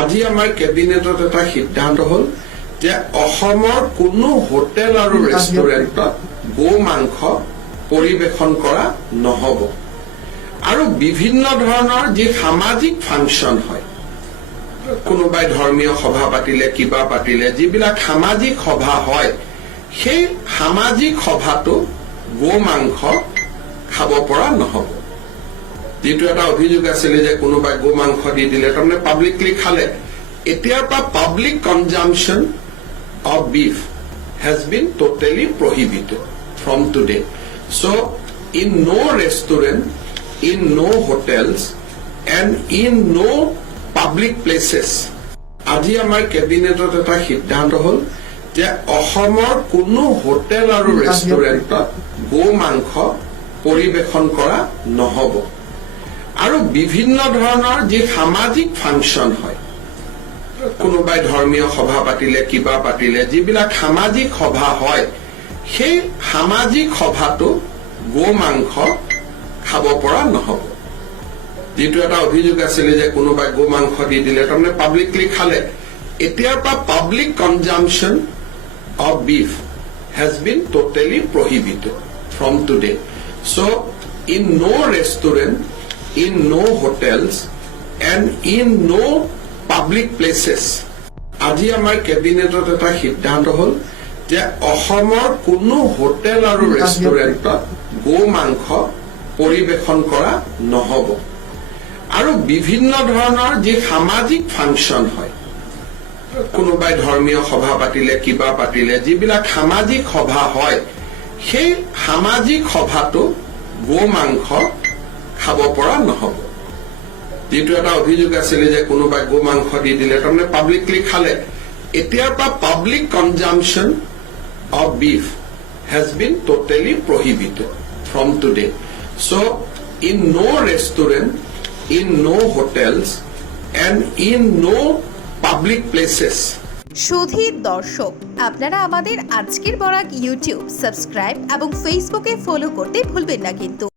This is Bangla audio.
আজি আমাৰ কেবিনেটত এটা সিদ্ধান্ত হ'ল যে অসমৰ কোনো হোটেল আৰু ৰেষ্টুৰেণ্টত গো মাংস পৰিৱেশন কৰা নহ'ব। আৰু বিভিন্ন ধৰণৰ যি সামাজিক ফাংচন হয় কোনোবাই ধৰ্মীয় সভা পাতিলে কিবা পাতিলে যিবিলাক সামাজিক সভা হয় সেই সামাজিক সভাতো গো মাংস খাব পৰা নহ'ব। যিটো এটা অভিযোগ আছিলে যে কোনোবাই গো মাংস দি দিলে তাৰমানে পাব্লিকলি খালে। এতিয়াৰ পৰা public consumption of beef has been totally prohibited from today so' in no' restaurant in no' hotels and in no' public places আজি আমাৰ কেবিনেটত এটা সিদ্ধান্ত হ'ল যে অসমৰ কোনো হোটেল আৰু ৰেষ্টুৰেণ্টত গো মাংস পৰিৱেশন কৰা নহ'ব। আৰু বিভিন্ন ধৰণৰ যি সামাজিক ফাংচন হয়। কোনোবাই ধৰ্মীয় সভা পাতিলে, কিবা পাতিলে, যিবিলাক সামাজিক সভা হয়, সেই সামাজিক সভাতো গো মাংস খাব পৰা নহ'ব। যিটো এটা অভিযোগ আছিলে যে কোনোবাই গো মাংস দি দিলে, তাৰমানে পাব্লিকলি খালে। এতিয়াৰ পৰা public consumption of beef has been totally prohibited from today so' in no' restaurant in no' hotels and in no' public places আজি আমাৰ কেবিনেটত এটা সিদ্ধান্ত হ'ল যে অসমৰ কোনো হোটেল আৰু ৰেষ্টুৰেণ্টত গো মাংস পৰিৱেশন কৰা নহ'ব। আৰু বিভিন্ন ধৰণৰ যি সামাজিক ফাংচন হয় কোনোবাই ধৰ্মীয় সভা পাতিলে কিবা পাতিলে যিবিলাক সামাজিক সভা হয় সেই সামাজিক সভাতো গো মাংস খাব পৰা নহ'ব। যিটো এটা অভিযোগ আছিলে যে কোনোবাই গো মাংস দি দিলে, তাৰমানে পাব্লিকলি খালে। এতিয়াৰ পৰা public consumption of beef has been totally prohibited from today so' in no' restaurant in no' hotels and in no' public places Sudhir দর্শক, আপনারা আমাদের আজকের বরাক ইউটিউব সাবস্ক্রাইব এবং ফেসবুকে ফলো করতে ভুলবেন না কিন্তু।